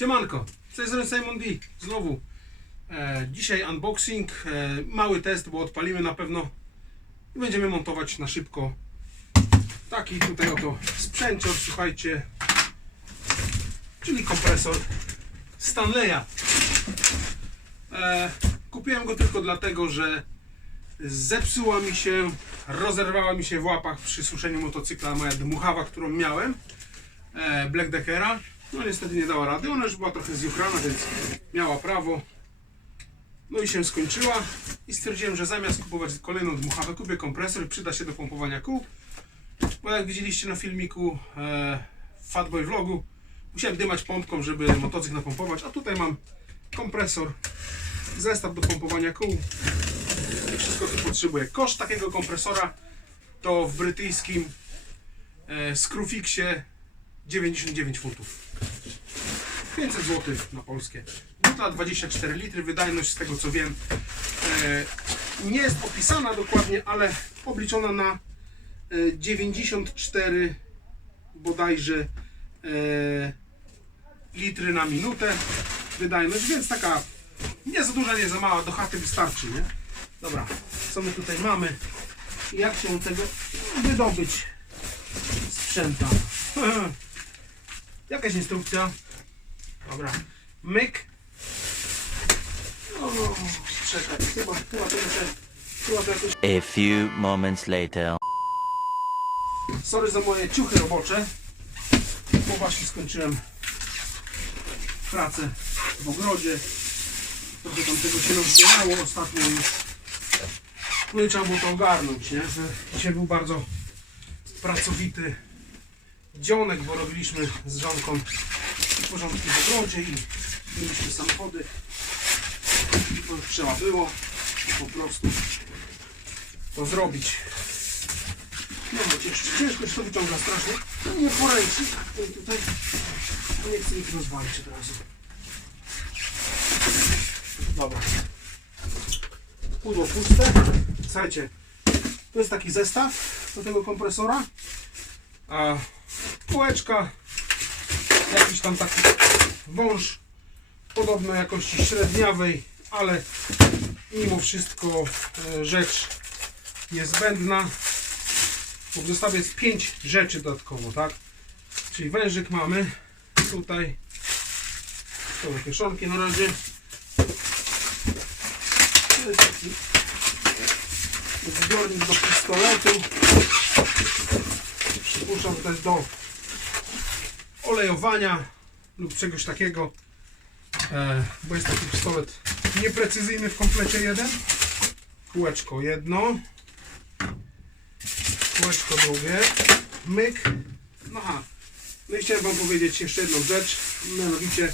Siemanko, z tej strony Simon D. Znowu. E, dzisiaj unboxing, e, mały test, bo odpalimy na pewno i będziemy montować na szybko. Taki tutaj oto sprzęcior, słuchajcie, czyli kompresor Stanleya. E, kupiłem go tylko dlatego, że zepsuła mi się, rozerwała mi się w łapach przy suszeniu motocykla moja dmuchawa, którą miałem e, Black Deckera. No niestety nie dała rady. Ona już była trochę zjuchrana, więc miała prawo. No i się skończyła. I stwierdziłem, że zamiast kupować kolejną dmuchawę, kupię kompresor przyda się do pompowania kół. Bo jak widzieliście na filmiku e, Fatboy Vlogu, musiałem dymać pompką, żeby motocykl napompować. A tutaj mam kompresor, zestaw do pompowania kół. I wszystko co potrzebuję. Koszt takiego kompresora to w brytyjskim e, Screwfixie 99 funtów. 500 zł na polskie. Butla 24 litry, wydajność z tego co wiem e, nie jest opisana dokładnie, ale obliczona na e, 94 bodajże e, litry na minutę wydajność, więc taka nie za duża, nie za mała, do chaty wystarczy, nie? Dobra, co my tutaj mamy jak się tego wydobyć sprzęta. Jakaś instrukcja. Dobra. Myk. No, no, czekaj. Chyba, chyba to muszę... Chyba to jakoś... A few moments later. Sorry za moje ciuchy robocze. Bo właśnie skończyłem pracę w ogrodzie. Trochę tam tego się rozbierało ostatnio już. No i trzeba było to ogarnąć, nie? Dzisiaj był bardzo pracowity dzionek, bo robiliśmy z żonką porządki w ogrodzie i mieliśmy samochody. To już trzeba było po prostu to zrobić. No bo ciężko, ciężko się to wyciąga strasznie. No nie poręczy. I tutaj nie chcę ich rozwalić od razu. Dobra. Pudło puste. Słuchajcie, to jest taki zestaw do tego kompresora. A półeczka, jakiś tam taki wąż podobno jakości średniawej, ale mimo wszystko e, rzecz niezbędna. Bo w zestawie jest 5 rzeczy dodatkowo, tak? Czyli wężyk mamy tutaj. Są kieszonki na razie. To jest taki zbiornik do pistoletu. Przypuszczam też do olejowania lub czegoś takiego. E, bo jest taki pistolet nieprecyzyjny w komplecie jeden. Kółeczko jedno. Kółeczko drugie. Myk. No aha. No i chciałem Wam powiedzieć jeszcze jedną rzecz. Mianowicie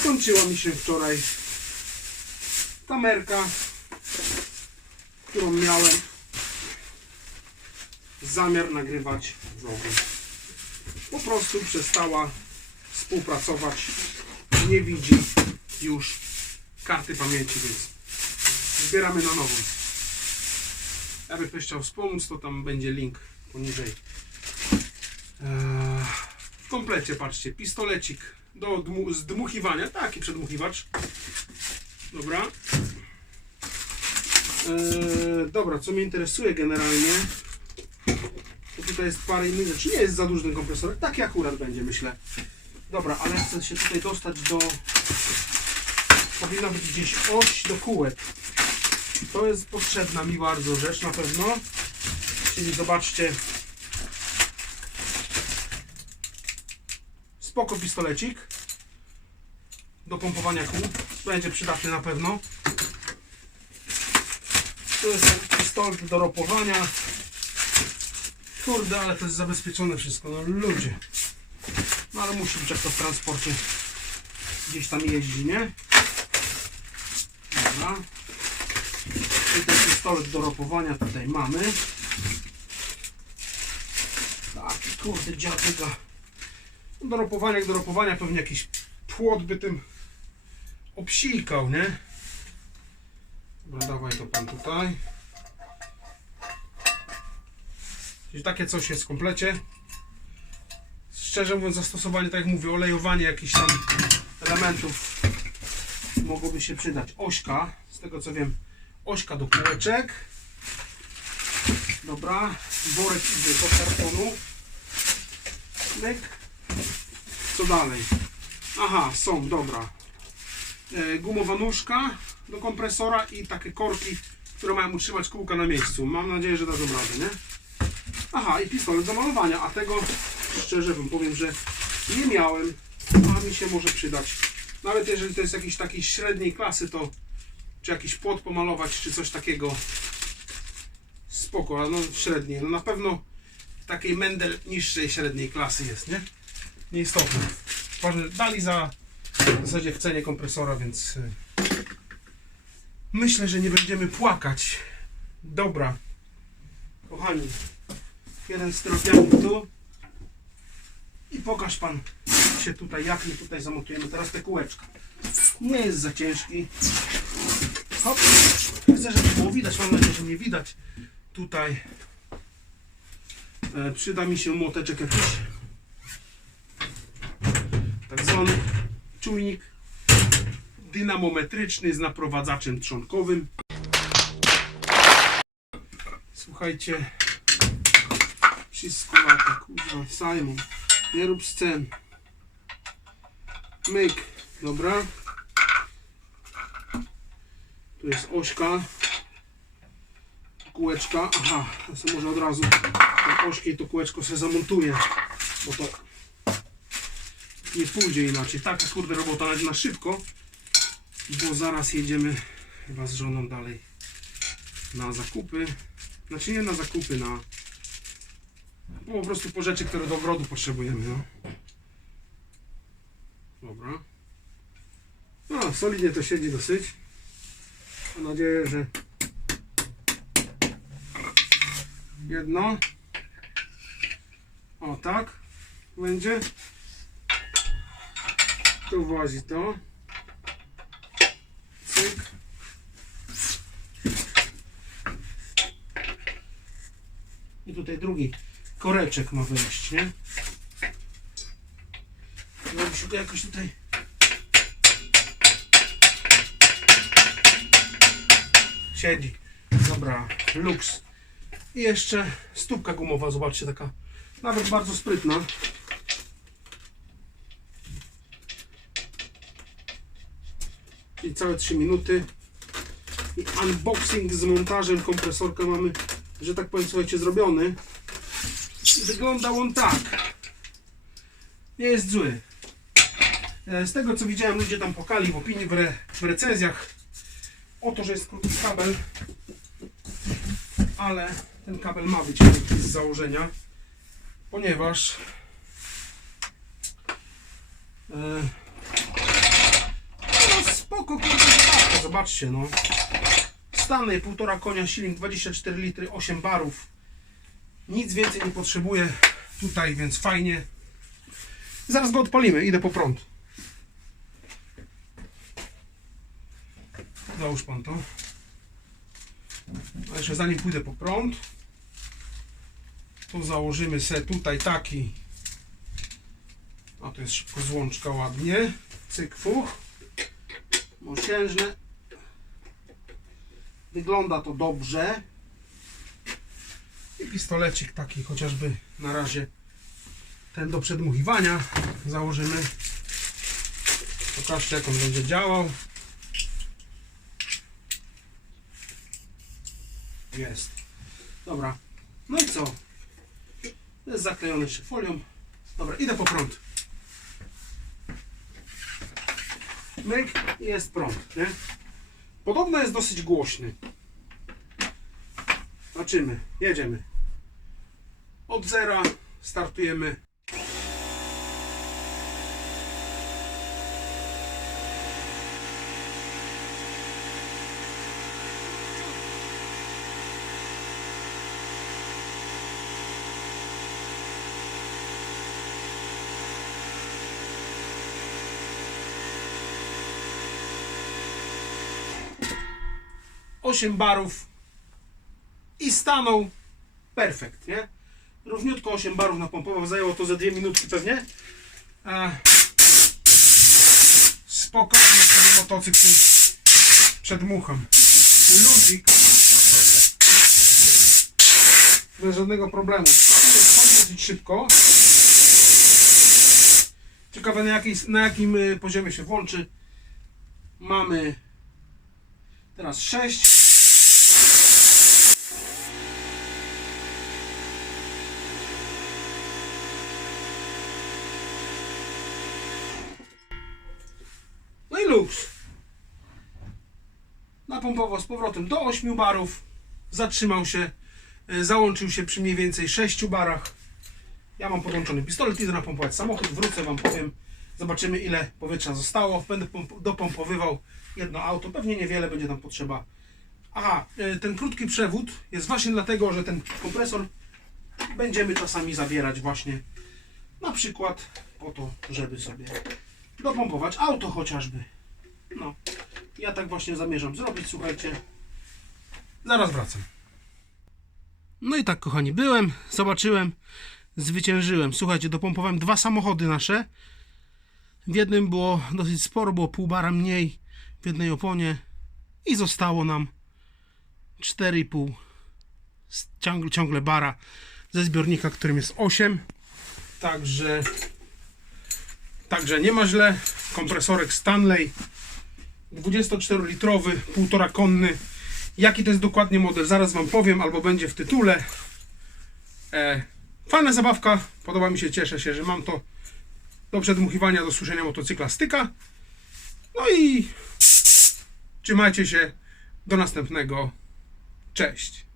skończyła mi się wczoraj kamerka, którą miałem zamiar nagrywać vlogi. Po prostu przestała współpracować. Nie widzi już karty pamięci, więc zbieramy na nową. Jakby ktoś chciał wspomóc, to tam będzie link poniżej. Eee, W komplecie, patrzcie, pistolecik do dmu, zdmuchiwania, taki przedmuchiwacz. Dobra. Eee, dobra, co mnie interesuje generalnie, tutaj jest parę innych rzeczy. Nie jest za duży ten kompresor, taki akurat będzie, myślę. Dobra, ale chcę się tutaj dostać do... Powinna być gdzieś oś do kółek. To jest potrzebna mi bardzo rzecz na pewno. Czyli zobaczcie. Spoko pistolecik. Do pompowania kół. Będzie przydatny na pewno. To jest pistolet do ropowania. Kurde, ale to jest zabezpieczone wszystko. No ludzie. No ale musi być jak to w transporcie gdzieś tam jeździ, nie? Dobra. I ten pistolet do ropowania tutaj mamy. Taki kurde dziadyga. No do ropowania do ropowania pewnie jakiś płot by tym obsikał, nie? Dobra, dawaj to pan tutaj. Czyli takie coś jest w komplecie. Szczerze mówiąc zastosowanie, tak jak mówię, olejowanie jakiś tam elementów mogłoby się przydać ośka, z tego co wiem, ośka do kółeczek. Dobra, worek idzie do kartonu. Myk. Co dalej? Aha, są, dobra. E, gumowa nóżka do kompresora i takie korki, które mają utrzymać kółka na miejscu. Mam nadzieję, że dadzą radę, nie? Aha, i pistolet do malowania, a tego szczerze wam powiem, że nie miałem, a mi się może przydać. Nawet jeżeli to jest jakiś takiej średniej klasy, to czy jakiś płot pomalować, czy coś takiego. Spoko, no średniej. No na pewno takiej Mendel niższej średniej klasy jest, nie? Nieistotne. Ważne, dali za w zasadzie w cenie kompresora, więc y, myślę, że nie będziemy płakać. Dobra. Kochani, jeden styropianik tu i pokaż pan się tutaj, jak my tutaj zamontujemy teraz te kółeczka. Nie jest za ciężki. Hop. Chcę, żeby było widać, mam nadzieję, że nie widać. Tutaj e, przyda mi się młoteczek jakiś. Tak zwany czujnik dynamometryczny z naprowadzaczem trzonkowym. Słuchajcie, wszystko lata, kurwa, Simon, nie rób scen. Myk, dobra. Tu jest ośka, kółeczka, aha, ja sobie może od razu tą ośkę i to kółeczko sobie zamontuję, bo to nie pójdzie inaczej. Taka kurde robota na szybko, bo zaraz jedziemy chyba z żoną dalej na zakupy. Znaczy nie na zakupy, na po prostu po rzeczy, które do ogrodu potrzebujemy. No. Dobra. No, solidnie to siedzi dosyć. Mam nadzieję, że jedno. O tak będzie. Tu włazi to. Cyk. I tutaj drugi koreczek ma wejść, nie? Żeby się go jakoś tutaj... Siedzi. Dobra, luks. I jeszcze stópka gumowa, zobaczcie, taka nawet bardzo sprytna. I całe 3 minuty. I unboxing z montażem kompresorka mamy, że tak powiem, słuchajcie, zrobiony. Wyglądał on tak. Nie jest zły. E, Z tego co widziałem, ludzie tam pokali w opinii, w, re, w recenzjach o to, że jest krótki kabel. Ale ten kabel ma być z założenia, ponieważ e, no spoko kurde zobaczcie no. Stanley, 1,5 konia, silnik 24 litry, 8 barów. Nic więcej nie potrzebuję tutaj, więc fajnie. Zaraz go odpalimy, idę po prąd. Załóż pan to. A jeszcze zanim pójdę po prąd, to założymy se tutaj taki. A to jest szybko złączka ładnie. Cyk, fuch. Mosiężne. Wygląda to dobrze. I pistolecik taki chociażby na razie ten do przedmuchiwania założymy. Pokażcie jak on będzie działał. Jest. Dobra. No i co? Jest zaklejone jeszcze folią. Dobra, idę po prąd. Myk jest prąd, nie? Podobno jest dosyć głośny. Zobaczymy. Jedziemy. Od zera startujemy. Osiem barów i stanął perfekt, nie? Równiutko 8 barów napompował, zajęło to ze 2 minutki pewnie. A spokojnie sobie motocykl przedmucham. Ludzik. Bez żadnego problemu. Chodzi dosyć szybko. Ciekawe na, jakiej, na jakim y, poziomie się włączy. Mamy teraz 6. Luks. Napompował z powrotem do 8 barów. Zatrzymał się. y, Załączył się przy mniej więcej 6 barach. Ja mam podłączony pistolet, idę napompować samochód, wrócę Wam powiem. Zobaczymy ile powietrza zostało. Będę pomp- dopompowywał jedno auto, pewnie niewiele będzie tam potrzeba. Aha, y, ten krótki przewód jest właśnie dlatego, że ten kompresor będziemy czasami zabierać właśnie na przykład po to, żeby sobie dopompować auto chociażby. No, ja tak właśnie zamierzam zrobić, słuchajcie. Zaraz wracam. No i tak, kochani, byłem, zobaczyłem, zwyciężyłem. Słuchajcie, dopompowałem dwa samochody nasze. W jednym było dosyć sporo, było pół bara mniej w jednej oponie i zostało nam 4,5 z- ciągle, ciągle bara ze zbiornika, którym jest 8. Także Także nie ma źle. Kompresorek Stanley 24-litrowy, półtora konny. Jaki to jest dokładnie model? Zaraz Wam powiem, albo będzie w tytule. E, fajna zabawka. Podoba mi się, cieszę się, że mam to do przedmuchiwania, do suszenia motocykla styka. No i trzymajcie się. Do następnego. Cześć.